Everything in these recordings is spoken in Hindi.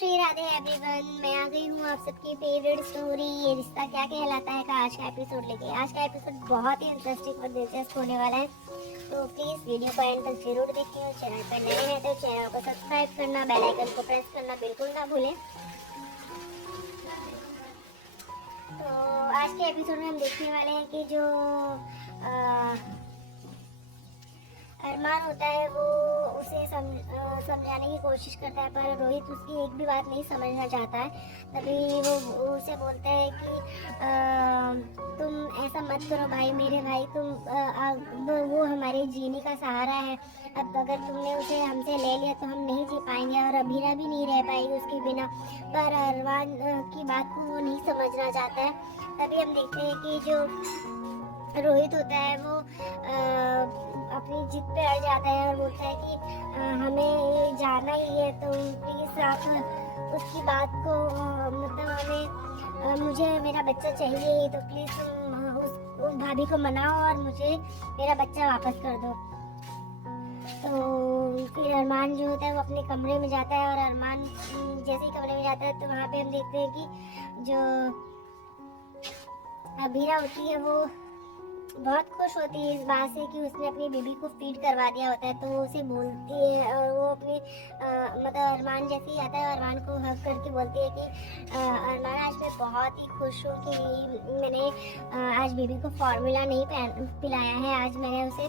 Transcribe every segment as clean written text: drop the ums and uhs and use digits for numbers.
श्री राधे एवरीवन, मैं आ गई हूँ आप सबकी फेवरेट स्टोरी ये रिश्ता क्या कहलाता है का आज का एपिसोड लेके। आज का एपिसोड बहुत ही इंटरेस्टिंग और दिलचस्प होने वाला है, तो प्लीज वीडियो को एंड तक जरूर देखिए। चैनल पर नए हैं तो चैनल को सब्सक्राइब करना, बेल आइकन को प्रेस करना बिल्कुल ना भूलें। तो आज के एपिसोड में हम देखने वाले हैं कि जो अरमान होता है वो उसे समझाने की कोशिश करता है, पर रोहित उसकी एक भी बात नहीं समझना चाहता है। तभी वो उसे बोलता है कि तुम ऐसा मत करो भाई, मेरे भाई वो हमारे जीने का सहारा है। अब अगर तुमने उसे हमसे ले लिया तो हम नहीं जी पाएंगे और अभीरा भी नहीं रह पाएगी उसके बिना। पर अरमान की बात को वो नहीं समझना चाहता है। तभी हम देखते हैं कि जो रोहित होता है वो अपनी जिद पे अड़ जाता है और बोलता है कि हमें जाना ही है, तो प्लीज़ आप उसकी बात को मतलब हमें मुझे मेरा बच्चा चाहिए ही, तो प्लीज़ तुम उस भाभी को मनाओ और मुझे मेरा बच्चा वापस कर दो। तो फिर अरमान जो होता है वो अपने कमरे में जाता है, और अरमान जैसे ही कमरे में जाता है तो वहाँ पे हम देखते हैं कि जो अभीरा होती है वो बहुत खुश होती है इस बात से कि उसने अपनी बेबी को फीड करवा दिया होता है। तो वो उसे बोलती है और वो अपनी मतलब अरमान जैसे ही आता है अरमान को हग करके बोलती है कि अरमान आज मैं बहुत ही खुश हूँ कि मैंने आज बेबी को फॉर्मूला नहीं पिलाया है, आज मैंने उसे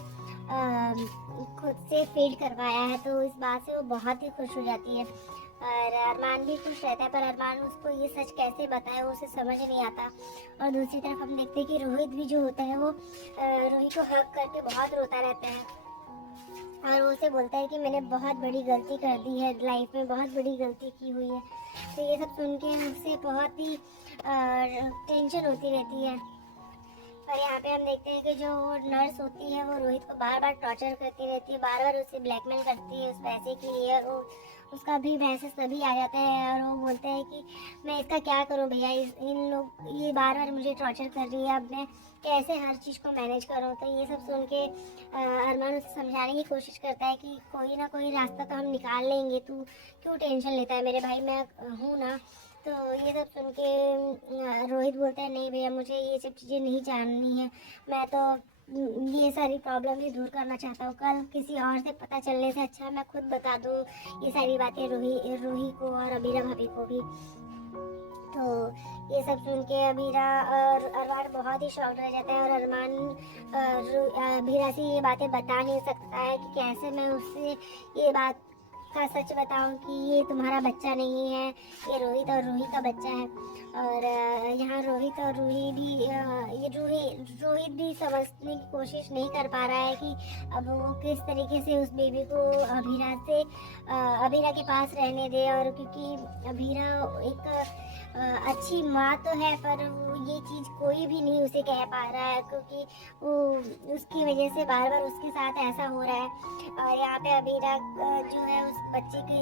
खुद से फीड करवाया है। तो इस बात से वो बहुत ही खुश हो जाती है और अरमान भी खुश रहता है, पर अरमान उसको ये सच कैसे बताए वो उसे समझ नहीं आता। और दूसरी तरफ हम देखते हैं कि रोहित भी जो होता है वो रोहित को हक करके बहुत रोता रहता है और वो उसे बोलता है कि मैंने बहुत बड़ी गलती कर दी है, लाइफ में बहुत बड़ी गलती की हुई है। तो ये सब सुन के उसे बहुत ही टेंशन होती रहती है। और यहाँ पे हम देखते हैं कि जो नर्स होती है वो रोहित को बार बार टॉर्चर करती रहती है, बार बार उसे ब्लैकमेल करती है उस पैसे के लिए। और वो उसका भी मैसेज तभी आ जाता है और वो बोलते हैं कि मैं इसका क्या करूँ भैया, इन लोग ये बार बार मुझे टॉर्चर कर रही है, अब मैं कैसे हर चीज़ को मैनेज करूँ। तो ये सब सुन के अरमान उसे समझाने की कोशिश करता है कि कोई ना कोई रास्ता तो हम निकाल लेंगे, तू क्यों टेंशन लेता है मेरे भाई, मैं हूँ ना। तो ये सब सुन के रोहित बोलता है नहीं भैया, मुझे ये सब चीज़ें नहीं जाननी है, मैं तो ये सारी प्रॉब्लम ही दूर करना चाहता हूँ। कल किसी और से पता चलने से अच्छा मैं खुद बता दूँ ये सारी बातें रूही को और अबीरा भाभी को भी। तो ये सब सुन के अबीरा और अरमान बहुत ही शॉक्ड रह जाता है और अरमान अबीरा से ये बातें बता नहीं सकता है कि कैसे मैं उससे ये बात का सच बताऊं कि ये तुम्हारा बच्चा नहीं है, ये रोहित और रूही का बच्चा है। और यहाँ रोहित और रूही भी ये रोहित भी समझने की कोशिश नहीं कर पा रहा है कि अब वो किस तरीके से उस बेबी को अबीरा के पास रहने दे। और क्योंकि अबीरा एक अच्छी माँ तो है, पर वो ये चीज़ कोई भी नहीं उसे कह पा रहा है क्योंकि वो उसकी वजह से बार बार उसके साथ ऐसा हो रहा है। और यहाँ पे अबीरा जो है उस बच्चे के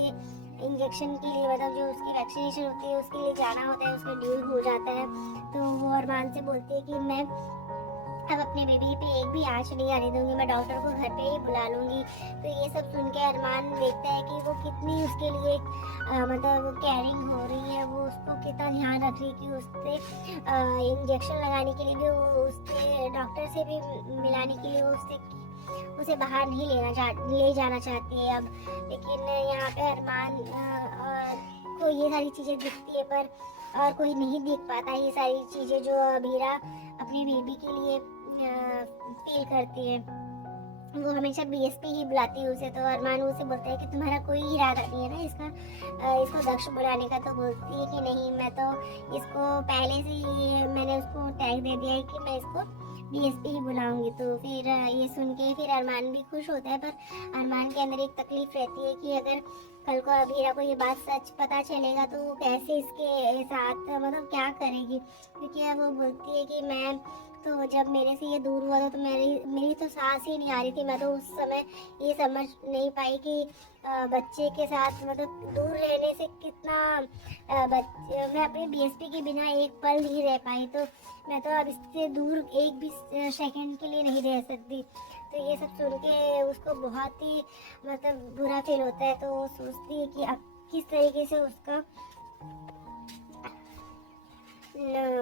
इंजेक्शन के लिए, मतलब जो उसकी वैक्सीनेशन होती है उसके लिए जाना होता है, उसका ड्यू हो जाता है। तो वो अरमान से बोलती है कि मैं अब अपने बेबी पे एक भी आँच नहीं आने दूंगी, मैं डॉक्टर को घर पे ही बुला लूँगी। तो ये सब सुन के अरमान देखता है कि वो कितनी उसके लिए मतलब वो केयरिंग हो रही है, वो उसको कितना ध्यान रख रही है कि उससे इंजेक्शन लगाने के लिए भी वो उसके डॉक्टर से भी मिलाने के लिए वो उसे बाहर नहीं ले जाना चाहती है अब। लेकिन यहाँ पे अरमान को ये सारी चीज़ें दिखती है, पर और कोई नहीं देख पाता ये सारी चीज़ें जो अबीरा अपनी बेबी के लिए फील करती है। वो हमेशा बीएसपी ही बुलाती है उसे। तो अरमान उसे बोलता है कि तुम्हारा कोई इरादा नहीं है ना इसको दक्ष बुलाने का। तो बोलती है कि नहीं, मैं तो इसको पहले से ही मैंने उसको टैग दे दिया है कि मैं इसको बीएसपी ही बुलाऊंगी। तो फिर ये सुन के फिर अरमान भी खुश होता है, पर अरमान के अंदर एक तकलीफ रहती है कि अगर कल को अबीरा को ये बात सच पता चलेगा तो वो कैसे इसके साथ मतलब क्या करेगी। क्योंकि वो बोलती है कि मैं तो जब मेरे से ये दूर हुआ था तो मेरी तो सांस ही नहीं आ रही थी, मैं तो उस समय ये समझ नहीं पाई कि बच्चे के साथ मतलब दूर रहने से कितना मैं अपने बीएसपी के बिना एक पल नहीं रह पाई, तो मैं तो अब इससे दूर एक भी सेकंड के लिए नहीं रह सकती। तो ये सब सुन के उसको बहुत ही मतलब बुरा फील होता है। तो वो सोचती है कि अब किस तरीके से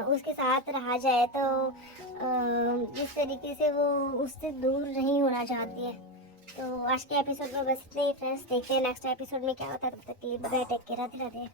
उसके साथ रहा जाए, तो जिस तरीके से वो उससे दूर नहीं होना चाहती है। तो आज के एपिसोड में बस इतना ही फ्रेंड्स, देखते हैं नेक्स्ट एपिसोड में क्या होता है। तब तक के लिए bye, take care, Radhe Radhe.